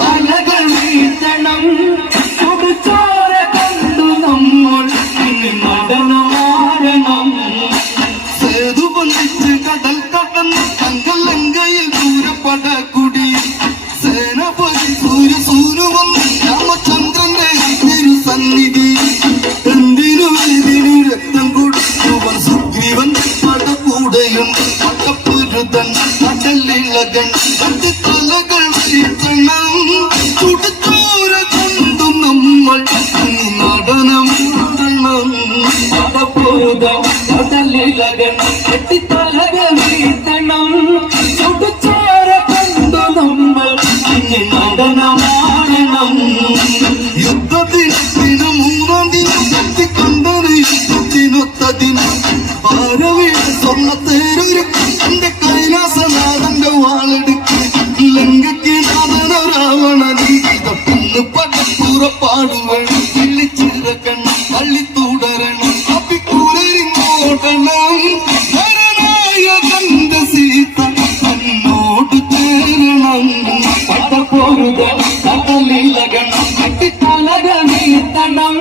തലകൾ വീഴ്ത്തണം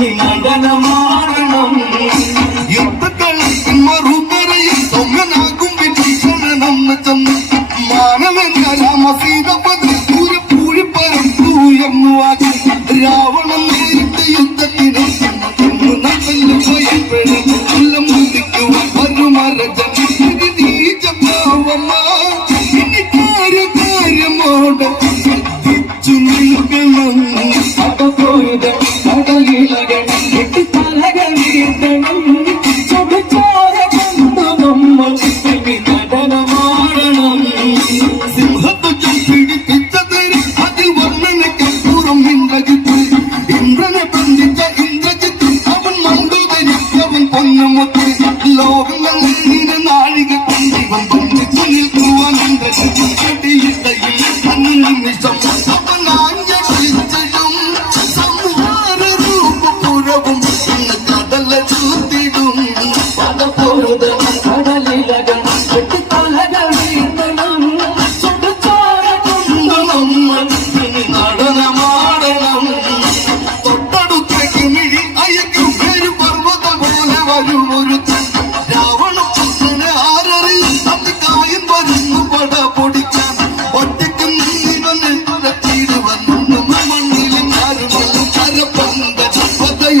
നമ്മൾ Nothing but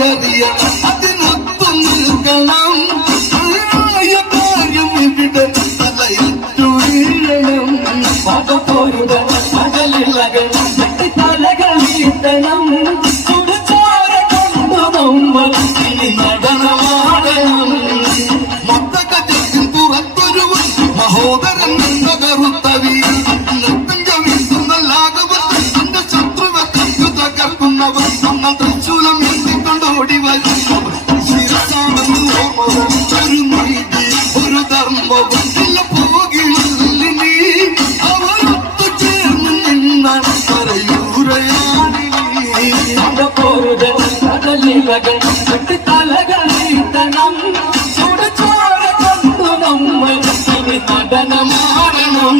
തിയറിയ അതിനൊപ്പം നിൽക്കണം ആയ കാര്യം ഇവിടെ തലയിട്ടു വീഴണം പകപ്പോരുക പകലിളകൾ തലകളീത്തണം ചുടുചാര കൊണ്ടു നമ്മൾ ഇനി നടണം. രാമവണ്ടില പോകില്ലേ അവരൊത്തു ചേർന്ന് നിന്നാണ് പറയൂരയാണി പോരുത് കടലിലകൾ കെട്ടിത്തലകളിത്തണം ചുടുചോര കൊണ്ടു നമ്മൾ ഇനി നടനമാടണം.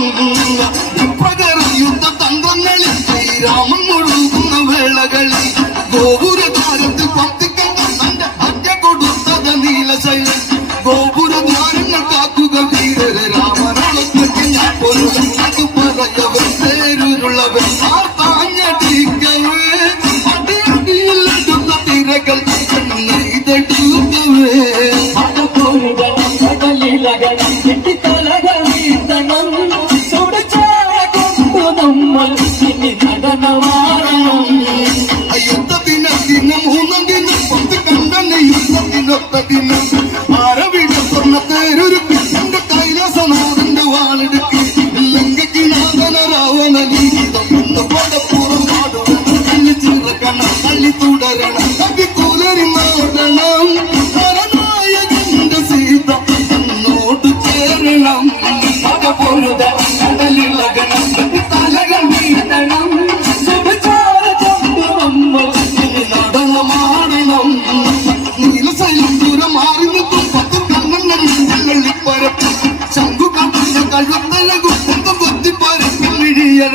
പകരം യുദ്ധ തന്ത്രങ്ങളിൽ ശ്രീരാമൻ മുഴുകുന്ന വേളകളിൽ ഗോപുരതാരത്തിൽ പത്തിക്കണ്ട തന്റെ ഹത്യ കൊടുത്തത് നീലശൈലൻ ഗോപുര കാക്കുക വീരര രാമനൊളത്തേക്ക് ഞാൻ പൊരുതും. അത് പറയവൻ പേരുള്ളവൻ ആ താഞ്ഞടിക്കവേ അടിയടിയിലിടുന്ന തിരകൾ നെയ്തെടുക്കവേ പോരുത് കടലിലകൾ കെട്ടിത്തലകളിത്തണം ചുടുചോര കൊണ്ടു നമ്മൾ ഇനി നടനമാടണം യുദ്ധദിനത്തിന് മൂന്നാം ദിനം പത്ത് കണ്ടെന്ന യുദ്ധത്തിനൊത്ത ദിനം.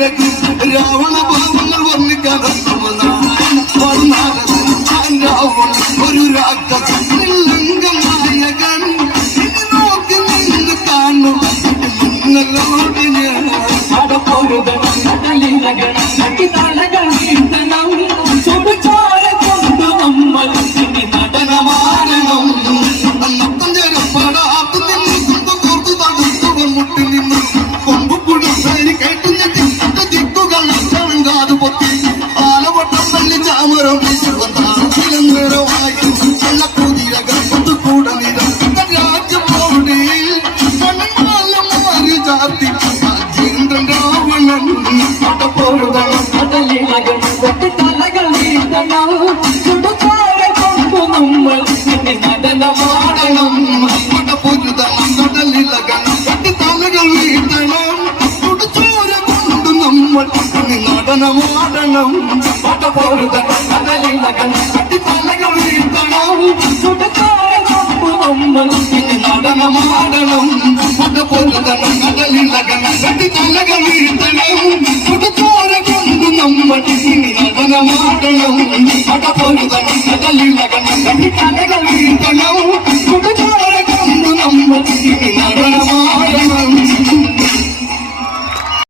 ഇടിയഴകും രാവണ ഭാവങ്ങൾ വർണിക്കാതെ ഒരു രാക്ഷസൻ ലങ്കനായകൻ ഇനി നോക്കി നിന്ന് കാണും നിങ്ങളോടിന് പോരുത് കടലിലകൾ കെട്ടിത്തലകൾ വീഴ്ത്തണം ചുടുചോര കൊണ്ടു നമ്മൾ ഇനി നടനമാടണം അന്നത്തം ചേരപ്പാടാത്തു നിന്ന് കുന്തം കോർത്തു തടുത്തവൻ മുട്ടി നിന്നു കടലിലകൾ കെട്ടിത്തലകൾ വീഴ്ത്തണം ചുടുചോര കൊണ്ടു നമ്മൾ ഇനി നടനമാടണം നടനമാടണം പോരുത് കടലിലകൾ കെട്ടിത്തലകൾ വീഴ്ത്തണം ചുടുചോര കൊണ്ടു നമ്മൾ ഇനി നടനമാടണം കടലിലകണം ചുടുചോര ഇനി നടനമാടണം പോരുത് കടലിലകൾ കെട്ടിത്തലകൾ വീഴ്ത്തണം ചുടുചോര